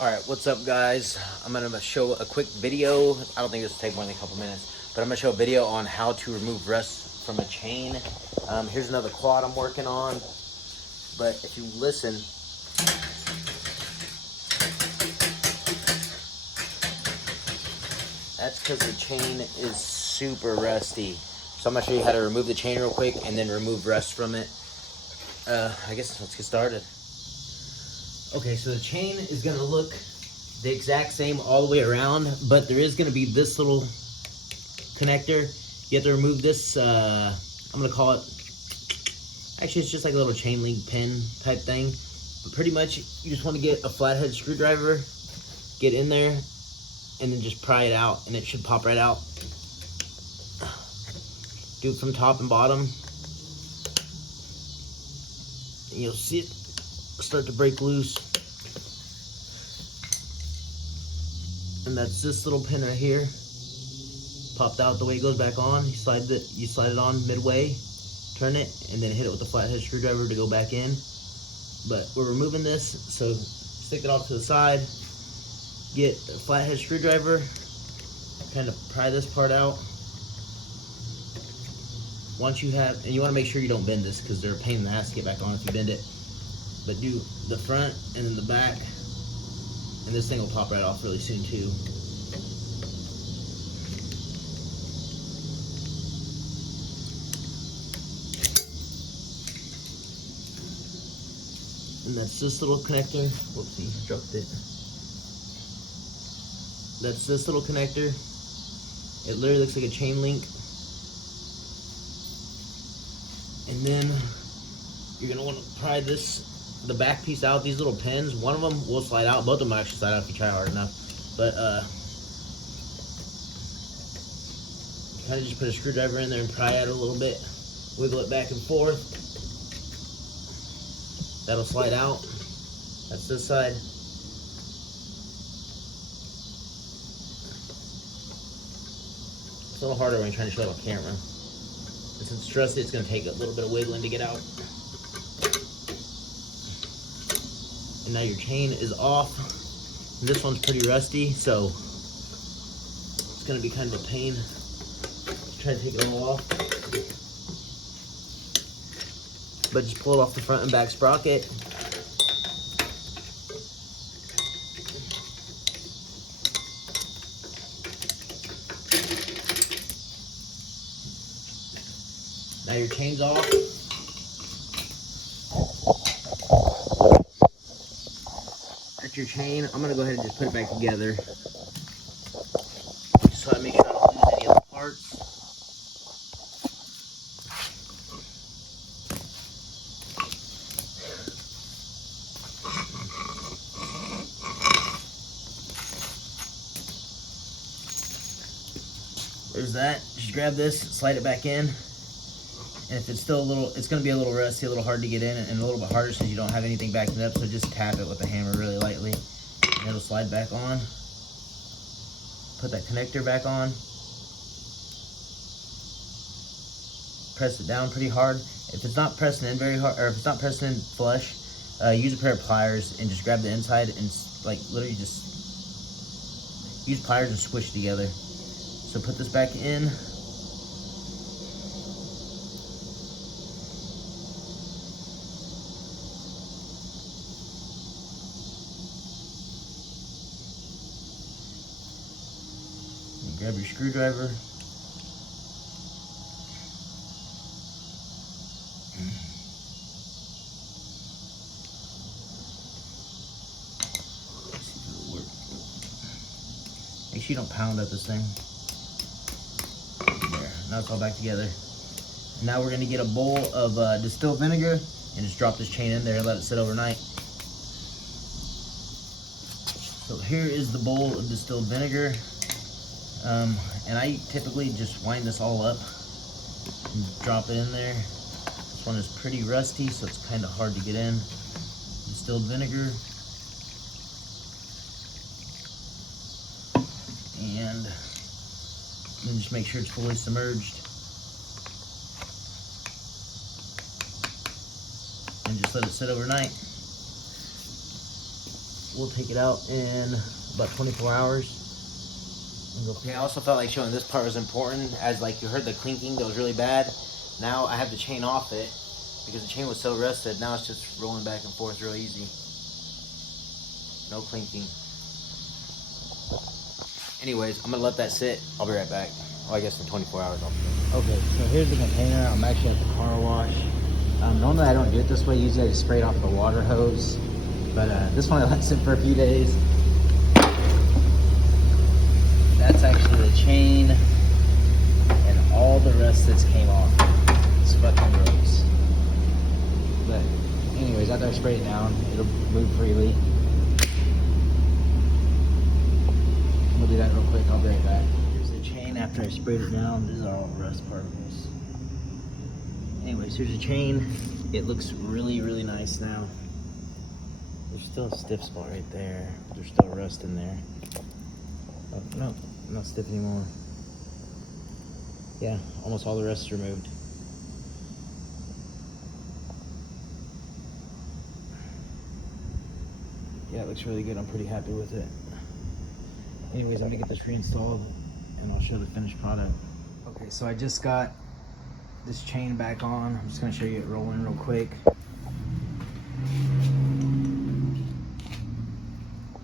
Alright, what's up guys? I'm going to show a quick video. I don't think this will take more than a couple minutes, but I'm going to show a video on how to remove rust from a chain. Here's another quad I'm working on, but if you listen, that's because the chain is super rusty. So I'm going to show you how to remove the chain real quick and then remove rust from it. I guess let's get started. Okay, so the chain is gonna look the exact same all the way around, but there is gonna be this little connector. You have to remove this, I'm gonna call it, actually it's just like a little chain link pin type thing. But pretty much, you just wanna get a flathead screwdriver, get in there, and then just pry it out, and it should pop right out. Do it from top and bottom. And you'll see it start to break loose. And that's this little pin right here, popped out the way it goes back on. You slide it on midway, turn it, and then hit it with the flathead screwdriver to go back in. But we're removing this, so stick it off to the side, get a flathead screwdriver, kind of pry this part out. Once you have, and you want to make sure you don't bend this because they're a pain in the ass to get back on if you bend it. But do the front and then the back, and this thing will pop right off really soon too. And that's this little connector. Whoopsie, dropped it. That's this little connector. It literally looks like a chain link. And then you're gonna want to pry the back piece out. These little pins, one of them will slide out. Both of them actually slide out if you try hard enough. But kind of just put a screwdriver in there and pry at it a little bit. Wiggle it back and forth. That'll slide out. That's this side. It's a little harder when you're trying to show it on camera. And since it's rusty, it's going to take a little bit of wiggling to get out. And now your chain is off. And this one's pretty rusty, so it's gonna be kind of a pain to try to take it all off. But just pull it off the front and back sprocket. Now your chain's off. Your chain, I'm gonna go ahead and just put it back together, just so I make sure I don't lose any of the parts. There's that. Just grab this, slide it back in, and if it's still a little, it's gonna be a little rusty, a little hard to get in, and a little bit harder since you don't have anything backing it up, so just tap it with a hammer really lightly, and it'll slide back on. Put that connector back on. Press it down pretty hard. If it's not pressing in very hard, or if it's not pressing in flush, use a pair of pliers and just grab the inside and like literally just use pliers and squish it together. So put this back in. Grab your screwdriver. Let's see if it'll work. Make sure you don't pound at this thing. There, now it's all back together. Now we're gonna get a bowl of distilled vinegar and just drop this chain in there and let it sit overnight. So here is the bowl of distilled vinegar. And I typically just wind this all up and drop it in there. This one is pretty rusty, so it's kind of hard to get in. Distilled vinegar. And then just make sure it's fully submerged. And just let it sit overnight. we'll take it out in about 24 hours. Okay, I also felt like showing this part was important, as like you heard the clinking that was really bad. Now I have the chain off it because the chain was so rusted. Now it's just rolling back and forth real easy. No clinking. Anyways, I'm gonna let that sit. I'll be right back. Oh, I guess in 24 hours I'll be back. Okay, so here's the container. I'm actually at the car wash. Normally I don't do it this way. Usually I just spray it off the water hose. But this one I let sit for a few days. That's actually the chain and all the rest that's came off. It's fucking gross. But anyways, after I spray it down, it'll move freely. I'm gonna do that real quick. I'll be right back. Here's the chain after I sprayed it down. These are all rust particles. Anyways, here's the chain. It looks really, really nice now. There's still a stiff spot right there. There's still rust in there. Oh, no, not stiff anymore. Yeah, almost all the rust is removed. Yeah, it looks really good. I'm pretty happy with it. Anyways, I'm gonna get this reinstalled and I'll show the finished product. Okay, so I just got this chain back on. I'm just gonna show you it rolling real quick.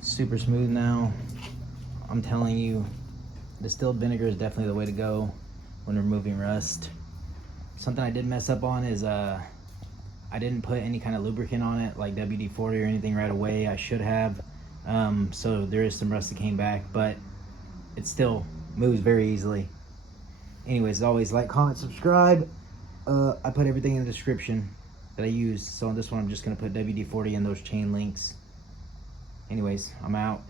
Super smooth now. I'm telling you, distilled vinegar is definitely the way to go when removing rust. Something I did mess up on is I didn't put any kind of lubricant on it, like WD-40 or anything right away. I should have. So there is some rust that came back, but it still moves very easily. Anyways, as always, like, comment, subscribe. I put everything in the description that I used. So on this one, I'm just gonna put WD-40 in those chain links. Anyways, I'm out.